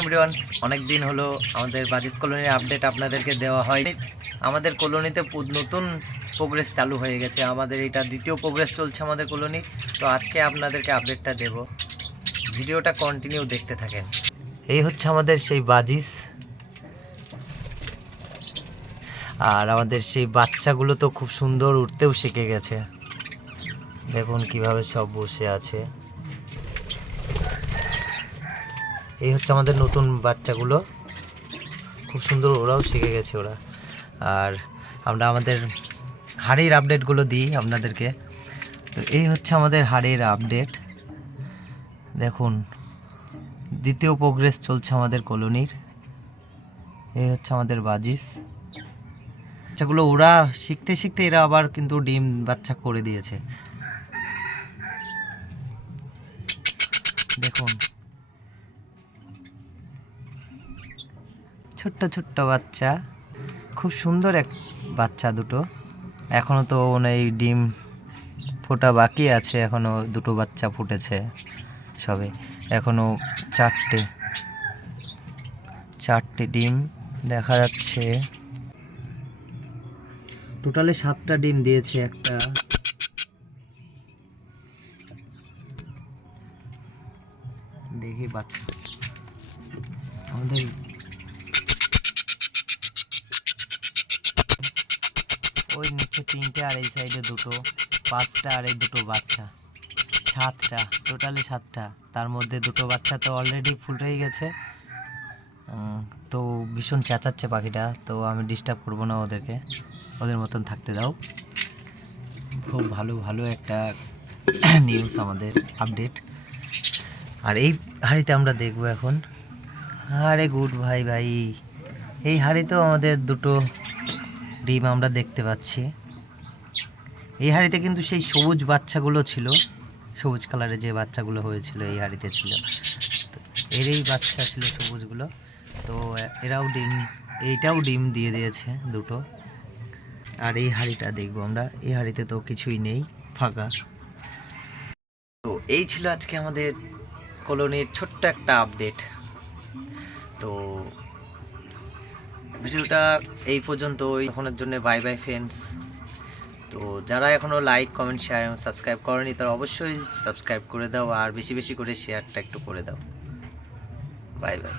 Everyone, অনেক দিন হলো আমাদের বাজিস কলোনির আপডেট আপনাদেরকে দেওয়া হয়। আমাদের কলোনিতে নতুন প্রোগ্রেস চালু হয়ে গেছে। আমাদের এটা দ্বিতীয় প্রোগ্রেস চলছে আমাদের কলোনি। তো আজকে আপনাদেরকে আপডেটটা দেব, ভিডিওটা কন্টিনিউ দেখতে থাকেন। এই হচ্ছে আমাদের সেই বাজিস, আর আমাদের সেই বাচ্চাগুলো তো খুব সুন্দর উঠতেও শিখে গেছে। দেখুন কিভাবে সব বসে আছে। এই হচ্ছে আমাদের নতুন বাচ্চাগুলো, খুব সুন্দর ওরাও শিখে গেছে ওরা। আর আমরা আমাদের হাড়ির আপডেটগুলো দিই আপনাদেরকে। তো এই হচ্ছে আমাদের হাড়ির আপডেট। দেখুন দ্বিতীয় প্রোগ্রেস চলছে আমাদের কলোনির। এই হচ্ছে আমাদের বাজিস বাচ্চাগুলো। ওরা শিখতে শিখতে এরা আবার কিন্তু ডিম বাচ্চা করে দিয়েছে। দেখুন ছোট্ট ছোট্ট বাচ্চা, খুব সুন্দর এক বাচ্চা দুটো। এখনও তো এই ডিম ফোটা বাকি আছে, এখনও দুটো বাচ্চা ফুটেছে সবে। এখনও চারটে ডিম দেখা যাচ্ছে। টোটালে 7টা ডিম দিয়েছে একটা। দেখি বাচ্চা আমাদের ওই নিচে 3টে আর এই সাইডে 2টো, 5টা আর এই 2টো বাচ্চা, 7টা, টোটালি 7টা। তার মধ্যে 2টো বাচ্চা তো অলরেডি ফুটেই গেছে। তো ভীষণ চেঁচাচ্ছে পাখিটা, তো আমি ডিস্টার্ব করবো না ওদেরকে, ওদের মতন থাকতে দাও। খুব ভালো একটা নিউজ আমাদের আপডেট। আর এই হাঁড়িতে আমরা দেখবো এখন। আরে গুড ভাই, এই হাঁড়িতেও আমাদের 2টো ডিম আমরা দেখতে পাচ্ছি। এই হাঁড়িতে কিন্তু সেই সবুজ বাচ্চাগুলো ছিল, সবুজ কালারের যে বাচ্চাগুলো হয়েছিল এই হাঁড়িতে ছিল। এরই বাচ্চা ছিল সবুজগুলো। তো এইটাও ডিম দিয়ে দিয়েছে 2টো। আর এই হাঁড়িটা দেখবো আমরা। এই হাঁড়িতে তো কিছুই নেই, ফাঁকা। তো এই ছিল আজকে আমাদের কলোনির ছোট্ট একটা আপডেট। তো ভিডিওটা এই পর্যন্ত, এখনের জন্য বাই বাই ফ্রেন্ডস। তো যারা এখনও লাইক, কমেন্ট, শেয়ার এবং সাবস্ক্রাইব করেনি তারা অবশ্যই সাবস্ক্রাইব করে দাও, আর বেশি বেশি করে শেয়ারটা একটু করে দাও। Bye bye.